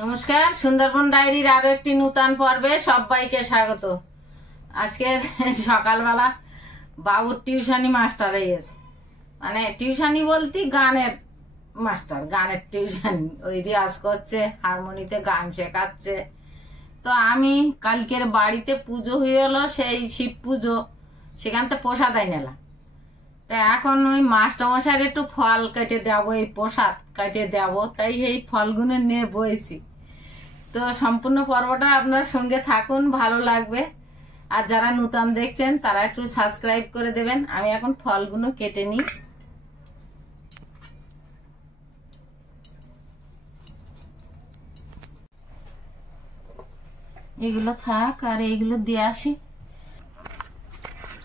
নমস্কার, সুন্দরবন ডায়েরির আরো একটি নূতন পর্বে সবাইকে স্বাগত। আজকের সকালবেলা বাবুর টিউশনি মাস্টার এসেছে, মানে টিউশনি বলতে গানের মাস্টার, গানের টিউশনি। ওই রিয়াজ করছে, হারমোনিতে গান শেখাচ্ছে। তো আমি কালকের বাড়িতে পুজো হয়ে গেলো, সেই শিব পুজো, সেখান থেকে প্রসাদ নিলাম। তা এখন ওই মাস্টারমশাইয়ের একটু ফল কেটে দেবো, এই প্রসাদ কেটে দেবো, তাই এই ফলগুলো নিয়ে বইছি। তো সম্পূর্ণ পর্বটা আপনার সঙ্গে থাকুন, ভালো লাগবে। আর যারা নূতন দেখছেন তারা একটু সাবস্ক্রাইব করে দেবেন। আমি এখন ফলগুলো কেটে নিই। এগুলো থাক, আর এইগুলো দিয়ে আসি,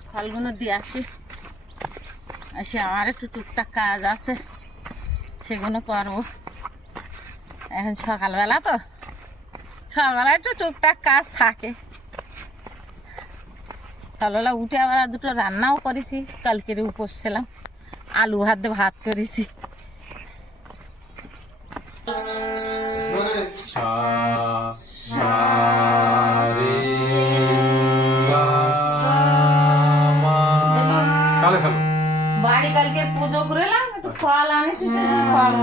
ফলগুলো দিয়ে আসি। আমার একটু টুকটাক কাজ আছে, সেগুলো করবো। এখন সকালবেলা তো, সকালবেলা একটু টুকটাক কাজ থাকে। সকালবেলা উঠে আবার দুটো রান্নাও করেছি, কালকের উপোস ছিলাম, আলু ভাত দিয়ে ভাত করেছি। বাড়ি কালকে পুজো করলাম, একটু ফল আনিছি, ফল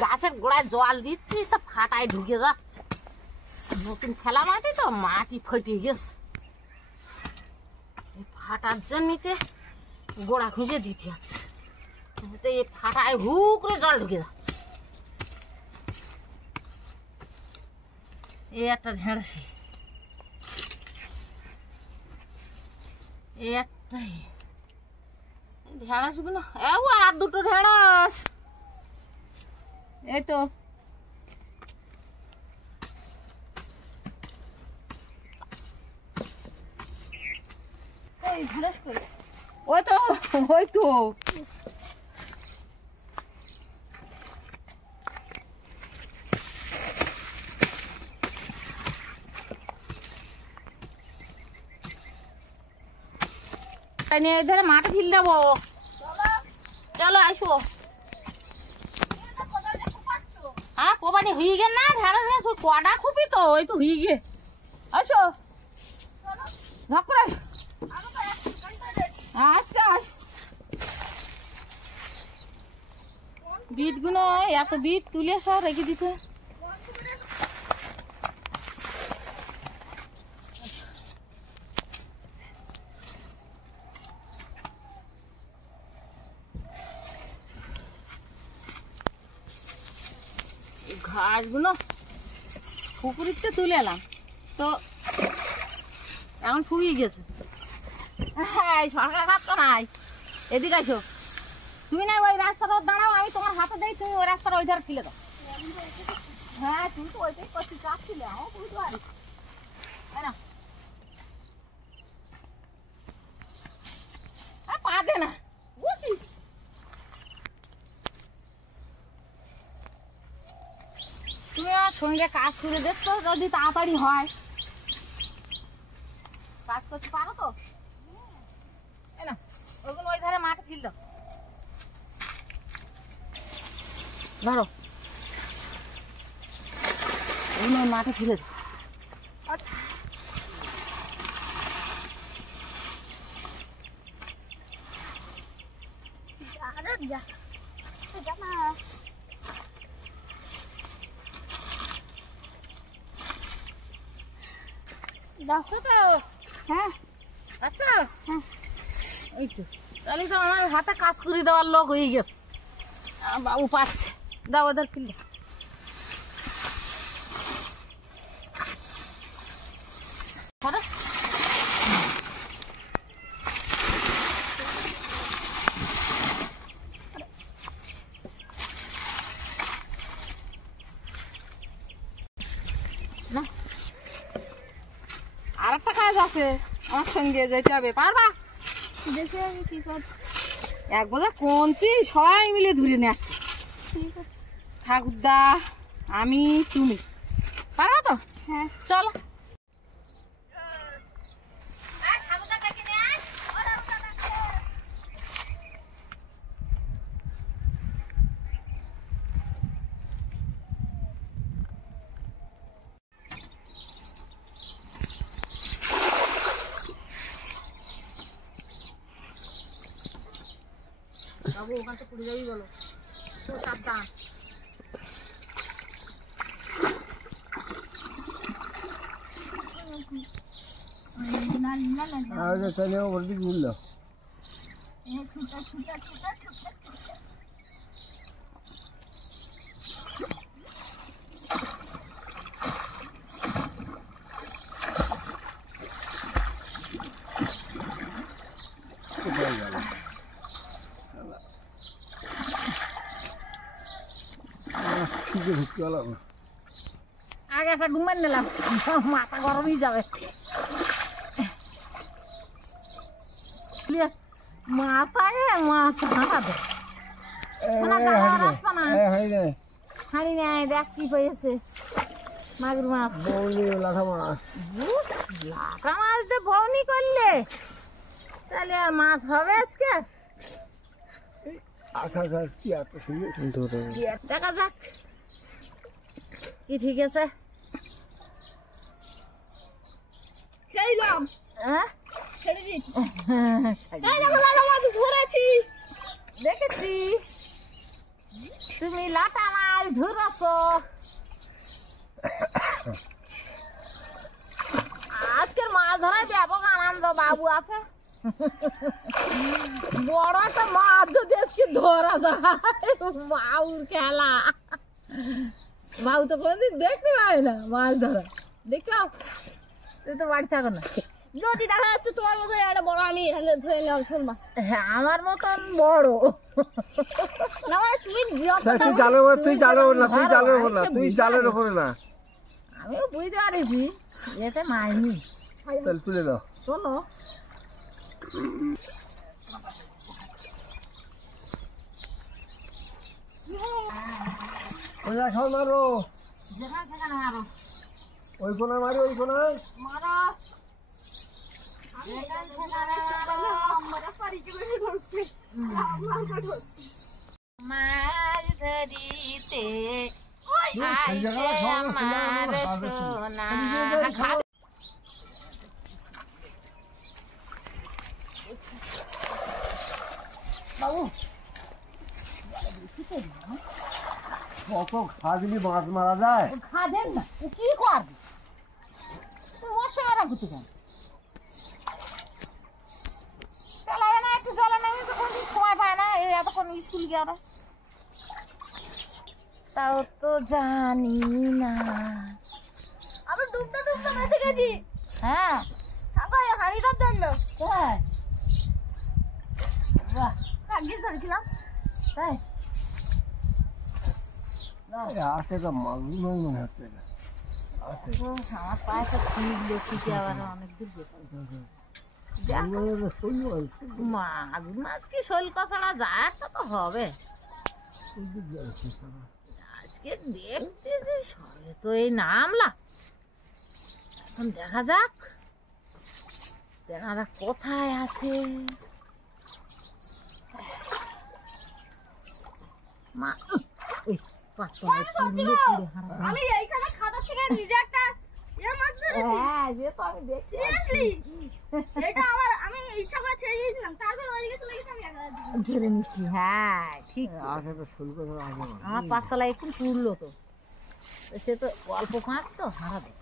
গাছের গোড়ায় জল দিচ্ছি, তা ফাটায় ঢুকে যাচ্ছে। নতুন খেলা মাটি তো, মাটি ফেটে গেছে, ফাটার জন্যতে গোড়া খুঁজে দিতে হচ্ছে। এই ফাটায় হু করে জল ঢুকে যাচ্ছে। এই একটা ঢেঁড়স, এই একটাই ঢেঁড়স গুলো, আর দুটো ঢেঁড়স। এই তো ওই তো, ওই তো ধরে মাঠে ফিল দেবো। চলো আসো। হ্যাঁ, কোবানি হয়ে গেল না, ঢেঁড়স কটা খুবই তো, ওই তো হয়ে গে। আসো ঢক করে। আচ্ছা, বিট গুলো, এত বিট তুলে সব রেখে দিতে। ঘাসগুলো পুকুরিতে তুলে এলাম, তো এখন শুকিয়ে গেছে। হ্যাঁ, সরকার ঘাট তো নাই। এদিকে আসো, তুমি না ওই রাস্তাটা দাঁড়াও, আমি তোমার হাতে দেই, তুমি ওই রাস্তাটা ওই ধারে ফেলে দাও। হ্যাঁ, তুমি তো ওইটাই করছি, চাচ্ছিলে, আমার বুঝতে পারি, তাই না? পা দে না, বুঝি তুমি আমার সঙ্গে কাজ করে দেখছো, যদি তাড়াতাড়ি হয়। কাজ করতে পারো তো? না, ওগুলো ওই ধারে মাঠে ফেল দাও। ধরো, ওগুলো মাঠে ফেলে দাও। দেখো তো? হ্যাঁ, আচ্ছা, হ্যাঁ, এই তো। তাহলে তো আমার হাতে কাজ করে দেওয়ার লোক হয়ে গেছে। বাবু পাচ্ছে, দাও ওদের ফিল্ডে। আর একটা কাজ আছে, আমার সঙ্গে যেতে হবে, পারবা? দেখে আমি কি কর, এক বোঝা কঞ্চি সবাই মিলে ধরে নিয়ে আসছে। ঠাকুরদা, আমি, তুমি পারবা তো? হ্যাঁ, চলো। বাবু ওখান তো পুড়ে যাবি বলো তো সাবধান चले वर्दी भूल लो আগে একটা ঘুমান নিলাম মাথা গরমই যাবে মাছ আগে মাছ হাঁড়ি নেয় দেখ কি পেয়েছে মাগুর মাছ লাঠা মাছ লাঠা মাছ দিয়ে বউনি করলে তাহলে আর মাছ হবে আজকে আচ্ছা কি এত সুন্দর দেখা যাক কি ঠিক আছে দেখেছি তুমি লাটা মাছ ধরেছ আজকের মাছ ধরায় ব্যাপক আনন্দ বাবু আছে বড় একটা মাছ যদি আজকে ধরা যায় বাবুর খেলা বাবু তো কোনদিন দেখতে পাবে না মাছ ধরা দেখলাম তুই তো বাড়ি থাকো না যদি দেখা যাচ্ছে তোমার মতো একটা বড় আমি এখানে ধরে নিলাম শোল মাছ হ্যাঁ আমার মতন বড় না মানে তুমি তুই জালের উপর তুই জালের উপর না তুই জালের উপর না তুই জালের উপর না আমিও বুঝতে পারিছি এতে মাইনি তাহলে তুলে দাও চলো ওরা খাও মারো যেখানে সেখানে মারো ওই কোনায় মারো ওই কোনায় মারো মাছ ধরিতে আইছে আমার সোনা বাবু কত খাজলি মাছ মারা যায় খাদেন না ও কি করবে মশা মারা করতে কেন চালাবে না একটু জলে নেমে তো কোনদিন সময় পায় না এই এতক্ষণ স্কুল গিয়ে ওরা তাও তো জানি না আমি ডুবতে ডুবতে বেঁচে গেছি হ্যাঁ সবাই হাঁড়িটার জন্য কোথায় বাহ ভাগ্যিস ধরেছিলাম তাই আসে তো মাগুর মাছ মনে হচ্ছে আমার পায়ে তো ফিরলো ঠিকই আবার অনেক দূর গেছে মাগুর মাছ কি শৈল কষানা যায় একটা তো হবে আজকে দেখছি যে সবে তো এই নামলা এখন দেখা যাক তেনারা কোথায় আছে মা ওই পাঁচতলায় চুললো পুড়ে হারা আমি এইখানে খাতা থেকে নিজে একটা মাছ ধরেছি হ্যাঁ যে তো আমি দেখছি সিরিয়াসলি এটা আমার আমি ইচ্ছা করে ছেড়ে দিয়েছিলাম তারপর ওইদিকে চলে গেছি আমি একা ধরে নিচ্ছি হ্যাঁ ঠিক আসে তো শুল্ক ধরা আগে আমার পাঁচতলায় একটু পুড়লো তো সে তো অল্প ফাঁক তো হারাবে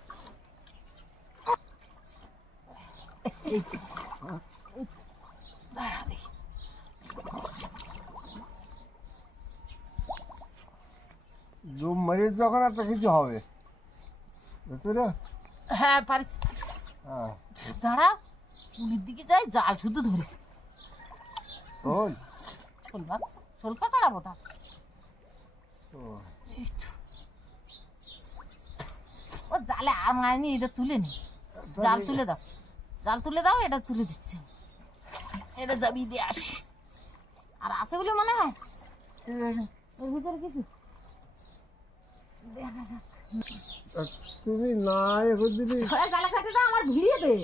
ডুব মারিয়ে যখন একটা কিছু হবে বুঝছো রে হ্যাঁ পারিস হ্যাঁ দাঁড়া পুলির দিকে যাই জাল শুধু ধরেছে ওই শোল মাছ শোল পাচাড়াবো তা ও এই তো। ও জালে আর মায়নি এটা তুলে নি জাল তুলে দাও জাল তুলে দাও এটা তুলে দিচ্ছে এটা যাবি দিয়ে আসি আর আছে বলে মনে হয় ওর ভিতরে কিছু দেখা যাক তুমি না এখন দিবি জালে খাইতে দাও আমার ভিড়িয়ে দে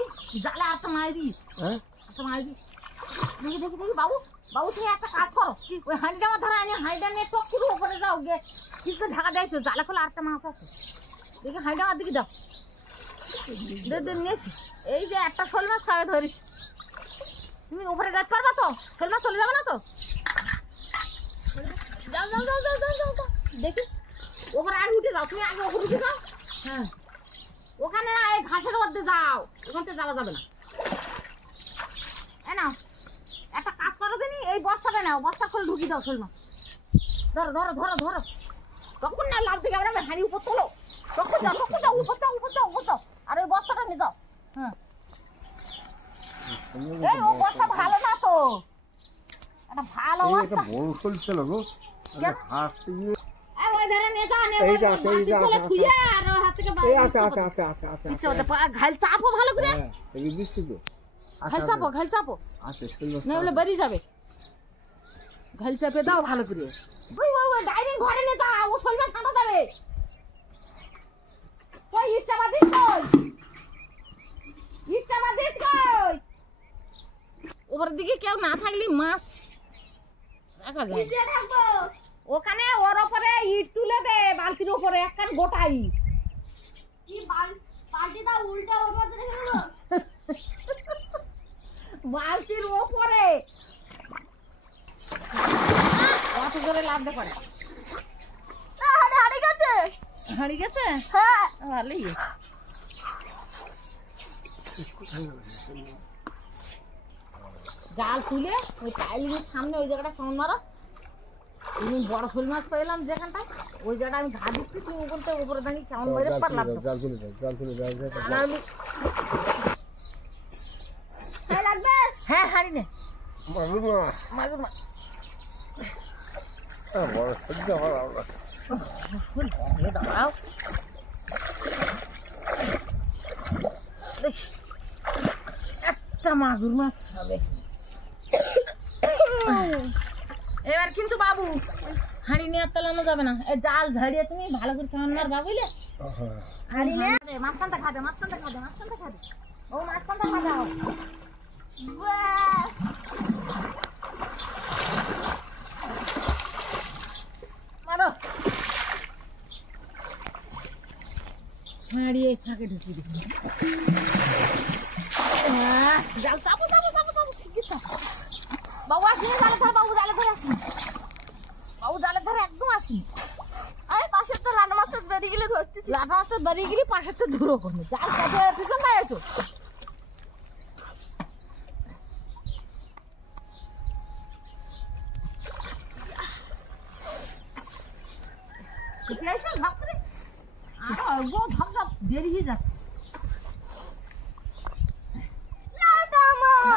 এই জালে আর তো মাইরি হ্যাঁ একটা মাইরি দেখি দেখি দেখি বাবু বাবু তুমি একটা কাজ করো ওই হাঁড়িটা আমার ধরা আনি হাঁড়িটা নিয়ে টক করে ওপরে যাও গিয়ে কিছু ঢাকা দিয়েছো জালে খোলা আরেকটা মাছ আছে দেখি হাঁড়িটা আমার দিকে দাও দে নিয়েছি এই যে একটা শোল মাছ সবাই ধরিস তুমি উপরে যেতে পারবা তো শোল মাছ চলে যাবে না তো যাও যাও যাও যাও যাও যাও যাও। দেখি ওখানে আগে উঠে যাও, তুমি আগে ওখানে উঠে যাও। হ্যাঁ ওখানে না, এই ঘাসের মধ্যে যাও, ওখান থেকে যাওয়া যাবে না। এ নাও একটা কাজ করো দিনি, এই বস্তাটা নাও, বস্তা খুলে ঢুকিয়ে দাও। শোল মাছ ধরো ধরো ধরো ধরো, তখন না লাভ থেকে আমরা হাঁড়ি উপর তোলো, তখন যাও তখন যাও, উপর যাও উপর যাও উপর যাও, আর ওই বস্তাটা নিয়ে যাও। হ্যাঁ এই ও বস্তা ভালো না তো, একটা ভালো বস্তা। বড় শোল ছিল গো, হাত দিয়ে এই ওই ধারে নিয়ে যাও, নিয়ে এই যে আছে, এই যে আছে, খুইয়া আর ওর হাত থেকে এই আছে আছে আছে আছে আছে ইচ্ছা হতে ঘাল চাপো ভালো করে, হ্যাঁ এই দিচ্ছি তো ঘাল চাপো ঘাল চাপো, আছে শোল না হলে বেরিয়ে যাবে। ঘাল চাপে দাও ভালো করে। ওই ওই ওই ডাইনিং ঘরে নিয়ে যাও, ও শোল মাছ ছাঁটা যাবে। কই ইচ্ছা বাদিস কই, ইচ্ছা বাদিস কই, ওর দিকে কেউ না থাকলে মাছ রাখা যায়। নিচে থাকবো। ওখানে ওর উপরে ইট তুলে দে, বালতির উপরে একখান গোটা ইট। কি বালতিটা উল্টা ওর মধ্যে রেখে দেবো। বালতির উপরে কত করে লাভ করে। হাড়ি গেছে। হারিয়ে গেছে, হ্যাঁ ভালোই। জাল তুলে ওই টাইলিংয়ের সামনে ওই জায়গাটা কেমন মারো, তুমি বড় শোল মাছ পেলাম যেখানটায়, ওই জায়গাটা আমি ঘা দিচ্ছি, তুমি ওখানটা উপরে দাঁড়িয়ে কেমন মেরে পারলাম। জাল তুলে দাও, জাল তুলে দাও। হ্যাঁ লাগবে। হ্যাঁ হারি নে মাগুর মাছ, মাগুর মাছ। বড় সহ্য হয় আমরা। দাঁড়াও একটা মাগুর মাছ হবে এবার। কিন্তু বাবু হাঁড়ি নিয়ে আর তালানো যাবে না, এই জাল ঝাড়িয়ে তুমি ভালো করে কেমন মার বাবুলে হাঁড়ি নিয়ে মাঝখানটা খাদে, মাঝখানটা খাদে, মাঝখানটা খাদে, ও মাঝখানটা খাদাও। মারো হাঁড়িয়ে থাকে ঢুকিয়ে দিচ্ছি। জাল চাপো চাপো চাপো চাপো, শিখে চাপো। বাবু আসিনি জালে ধরে, বাবু জালে ধরে আসিনি, বাবু জালে ধরে একদম আসিনি। আরে পাশের তো লাল মাছটা বেরিয়ে গেলে ধরতেছি। লাফা আসতে বেরিয়ে গেলি পাশের তো দূরও করবে, জাল কাজে পিছন পাই আছো। বেরিয়ে যাচ্ছে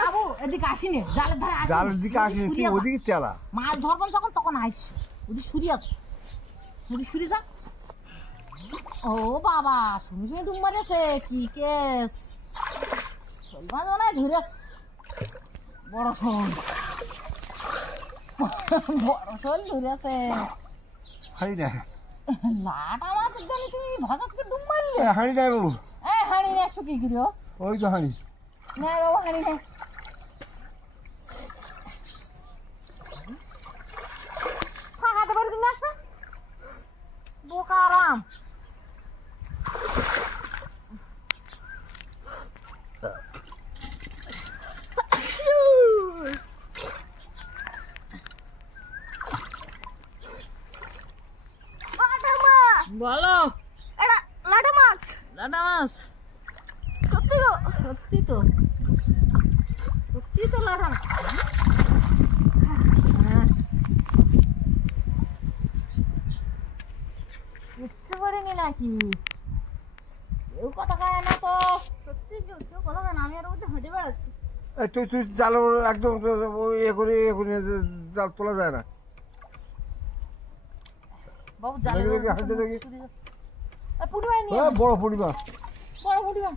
বাবু, এদিকে আসিনি, জালের ধারে আসিনি। জালের দিকে আসিনি, তুই ওদিকে চালা। মাছ ধরবেন যখন তখন আইস, ওদিকে সরিয়ে যাও, ওদিকে সরিয়ে যা। ও বাবা শুনি শুনি ডুব মারেছে, কি কেস শোল মাছ মনে হয় ধরে বড় শোল, বড় শোল ধরেছে। হাঁড়ি দেয়, লাটা মাছের জন্য তুমি ভাজাত করে ডুব মারলে। হাঁড়ি দেয় বাবু, এই হাঁড়ি নিয়ে আসতো কি করি, ওই তো হাঁড়ি। না বাবু হাঁড়ি নেই, ফাঁকাতে পারি কিনে আসবে বোকা আরাম। বলো এটা লাটা মাছ। লাটা মাছ, সত্যি গো, সত্যি তো, সত্যি তো লাটা মাছ। ইচ্ছে করেনি নাকি, কেউ কথা খায় না তো। সত্যি কেউ কথা বলে না, আমি আর ওদের হেঁটে বেড়াচ্ছি। তুই তুই জাল একদম এখনই জাল তোলা যায় না। বাবু জালে দেখি, হাঁটতে দেখি। পূর্ণিমায় নিয়ে বড় পরিমাণ, বড় পূর্ণিমা।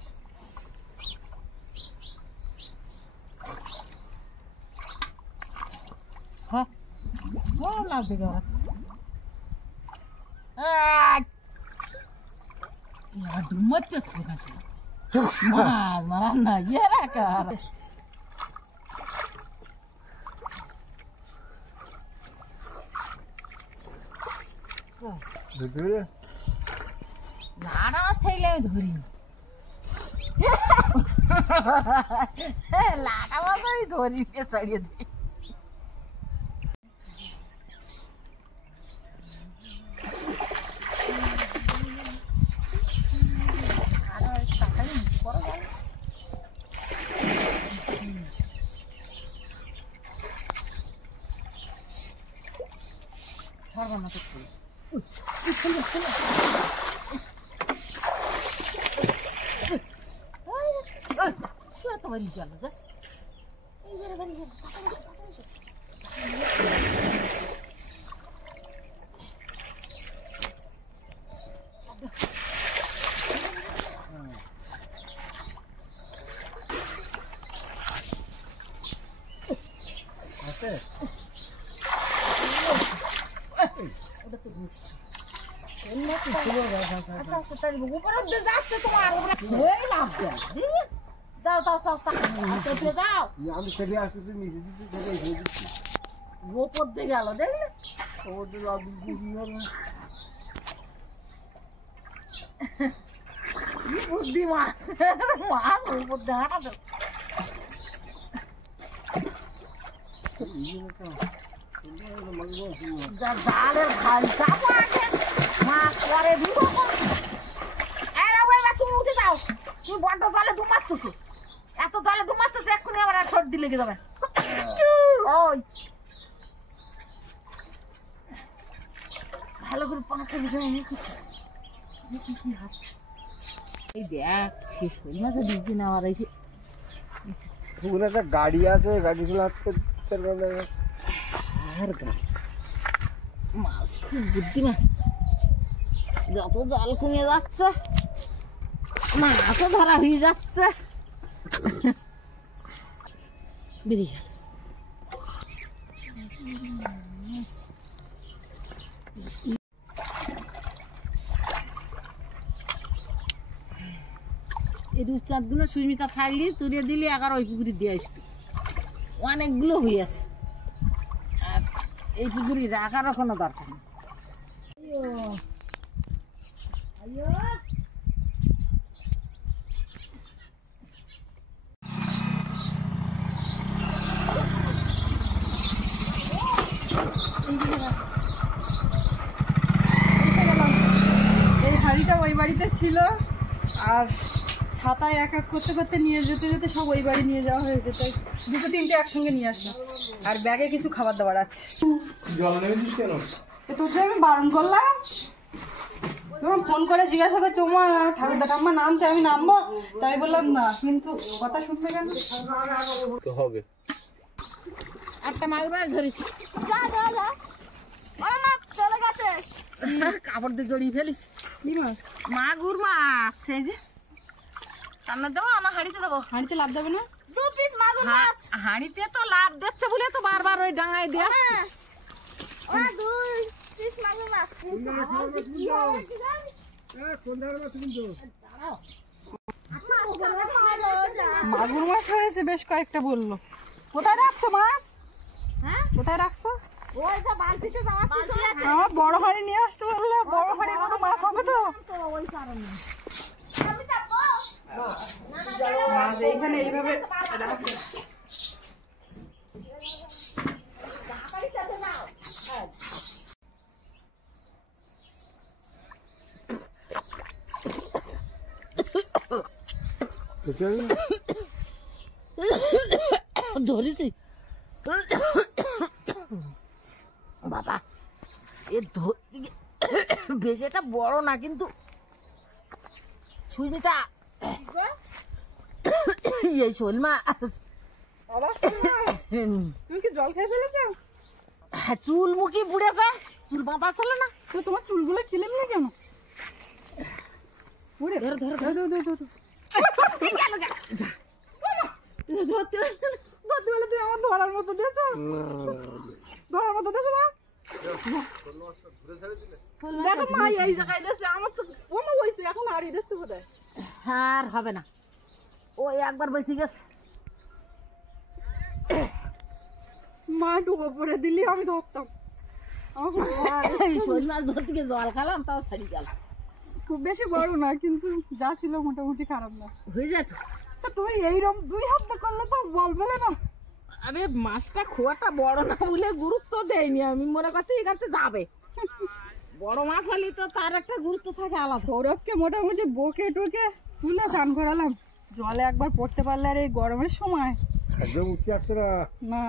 হ্যাঁ বড় লাভ দেখে আসছে, ডুব মারতেছে মাছ মারা না ইয়ে রাখা। লাটা মাছ চাইলে আমি ধরি, লাটা মাছ আমি ধরি ছাড়িয়ে দিই। আমি ছেড়ে আসতে তুমি দিচ্ছি ওপর দিয়ে গেল দেখলে বুদ্ধি মাছ মাছ ওপর দিয়ে হাঁটাবে জালের ভাই যাবো আগে মাছ পরে দিব তুমি উঠে যাও তুমি বড্ড জলে ডুমাচ্ছো এত জলে ডুমাচ্ছো এক্ষুনি আবার আর সর্দি লেগে যাবে ওই ভালো করে পাঁচটা বিষয় এই দেখ শেষ করি মাঝে দুদিন আমার এই একটা গাড়ি আছে গাড়িগুলো আর মাছ খুব বুদ্ধিমান যত জল কমে যাচ্ছে মাছও ধরা হয়ে যাচ্ছে বেরিয়ে এই রূপচাঁদগুলো সুস্মিতা থাকলি তুলে দিলি এগারো ওই পুকুরি দিয়ে আসবি অনেকগুলো হয়ে আছে আর এই পুকুরি রাখারও কোনো দরকার নেই এই হাঁড়িটা ওই বাড়িতে ছিল আর ছাতায় এক এক করতে করতে নিয়ে যেতে যেতে সব ওই বাড়ি নিয়ে যাওয়া হয়েছে তাই দুটো তিনটে একসঙ্গে নিয়ে আসলাম আর ব্যাগে কিছু খাবার দাবার আছে জল নেমেছিস কেন? তোকে আমি বারণ করলাম তোমার ফোন করে জিজ্ঞাসা করছো মা ঠাকুরদা ঠাম্মা নামছে আমি নামবো তাই বললাম না কিন্তু কথা শুনবে কেন তো হবে একটা মাগুর মাছ ধরেছি যা যা যা ওরা মা চলে গেছে কাপড় দিয়ে জড়িয়ে ফেলিস কি মাছ মাগুর মাছ সেই যে সামনে দেবো আমার হাঁড়িতে দেবো হাঁড়িতে লাভ দেবে না 2 পিস মাগুর মাছ হাঁড়িতে তো লাভ দিচ্ছে বলে তো বারবার ওই ডাঙায় দিয়ে ওরা 2 পিস মাগুর মাছ মাগুর মাছ হয়েছে বেশ কয়েকটা বললো কোথায় রাখছো মাছ হ্যাঁ কোথায় রাখছো ওই যে বালতিতে যাওয়া আমার বড় হাঁড়ি নিয়ে আসতে পারলে বড় হাঁড়ির মতো মাছ হবে তো ওই কারণে আমি যাবো মাছ এইখানে এইভাবে রাখবে ধরেছি বাবা এ বেশ এটা বড় না কিন্তু সুস্মিতা এই শোল মাছ তুমি কি জল খেয়ে ফেলেছো চুল মুখি বুড়েছে চুল বাঁধা ছিল না তো তোমার চুলগুলো চিলেম না কেন ওরে ধরো ধরো ধরো ধরো ধরো ধরতে ধরতে বলে তুই আমার ধরার মতো দিয়েছো ধরার মতো দিয়েছো মা দেখো মা এই জায়গায় দিয়েছে আমার তো কোনো হয়েছে এখন হারিয়ে দিচ্ছে বোধহয় আর হবে না ও একবার বেঁচে গেছে মা ডুবো পড়ে দিলি আমি ধরতাম এই শোল মাছ ধরতে গিয়ে জল খালাম তাও ছাড়িয়ে গেল খুব বেশি বড় না কিন্তু যা ছিল মোটামুটি খারাপ না হয়ে যেত তা তুমি এইরকম 2 হাত করলে তো বলবে না আরে মাছটা খুব একটা বড় না বলে গুরুত্ব দেয়নি আমি মনে করছি এখানে যাবে বড় মাছ হলে তো তার একটা গুরুত্ব থাকে আলাদা সৌরভকে মোটামুটি বকে টোকে তুলে স্নান করালাম জলে একবার পড়তে পারলে আর এই গরমের সময় একদম উঠতে যাচ্ছে না না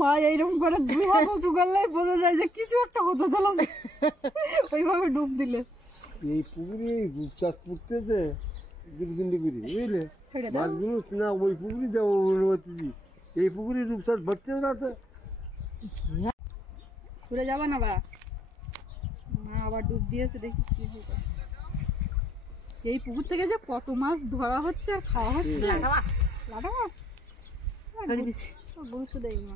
মা এইরকম করে 2 হাত উঁচু করলে বোঝা যায় যে কিছু একটা হতে চলেছে, ওইভাবে ডুব দিলে। এই পুকুরে এই রূপচাঁদ পড়তেছে দুর্গিন্দি করে, বুঝলে? মাছগুলো না ওই পুকুরে দেবো বলতেছি, এই পুকুরে রূপচাঁদ ভরতেছে না তো। ঘুরে যাবা না বা? মা আবার ডুব দিয়েছে, দেখি কি হবে। এই পুকুর থেকে যে কত মাছ ধরা হচ্ছে আর খাওয়া হচ্ছে। লাটা মাছ ছেড়ে দিছি, গুরুত্ব দেয় মা।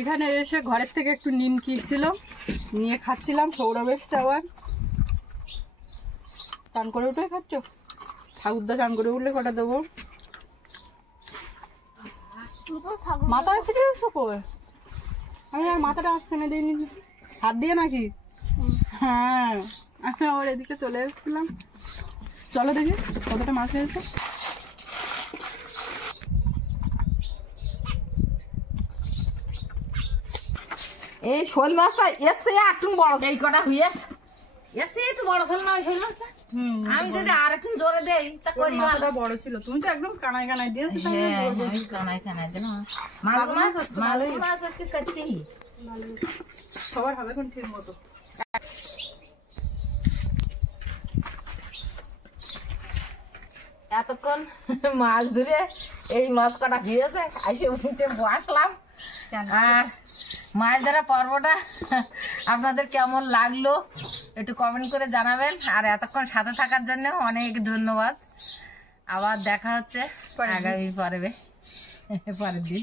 এখানে এসে ঘরের থেকে একটু নিমকি ছিল, নিয়ে খাচ্ছিলাম। সৌরভ এসছে আবার। চান করে উঠে খাচ্ছ? ঠাকুরদা চান করে উঠলে কটা দেবো? মাথা আসছে কই? আমি আর মাথাটা আসছে না, দিইনি। হাত দিয়ে নাকি? হ্যাঁ, আমি আবার এদিকে চলে এসেছিলাম। চলো দেখি কতটা মাছ হয়েছে। এই শোল মাছটা এর চেয়ে একটু বড়, এই কটা হইয়াছে, এর চেয়ে একটু বড় ছিল না ওই শোল মাছটা? আমি যদি আর একটু জোরে দেই তা করি। মাথাটা বড় ছিল, তুমি তো একদম কানায় কানায় দিয়েছো। কানাই কানাই দিন মাগুর মাছ আজকে সত্যি সবার হবে এখন ঠিক মতো। এতক্ষণ মাছ ধরে এই মাছ কটা হয়েছে, এসে উঠে বসলাম। আর মাছ ধরা পর্বটা আপনাদের কেমন লাগলো একটু কমেন্ট করে জানাবেন। আর এতক্ষণ সাথে থাকার জন্য অনেক ধন্যবাদ। আবার দেখা হচ্ছে আগামী পরের দিন।